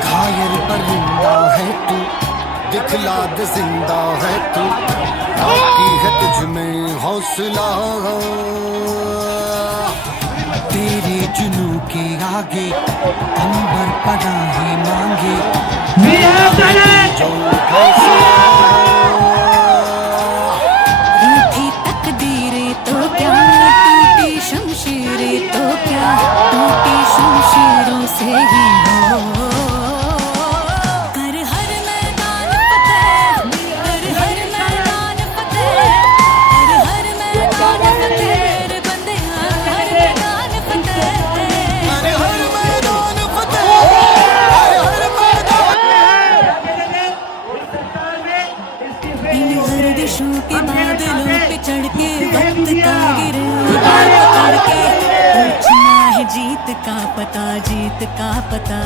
घायल परिंदा है तू, दिखला दे जिंदा है तू, बाकी है तुझ में हौसला। तेरे जुनू के आगे अंबर पनाही मांगे, जो फैसला। रूठी तकदीरें तो क्या, टूटी शमशीरें तो क्या, टूटी शमशीरों से ही हो। कर हर मैदान फतेह, कर हर मैदान फतेह, कर हर मैदान फतेह, रे बंदियां हर मैदान फतेह। अरे हर मैदान फतेह, अरे हर मैदान। इन गर्दिशों के बादलों पे चढ़ के वक्त का गिरफ्तार पकड़ के पूछना है जीत का पता, जीत का पता।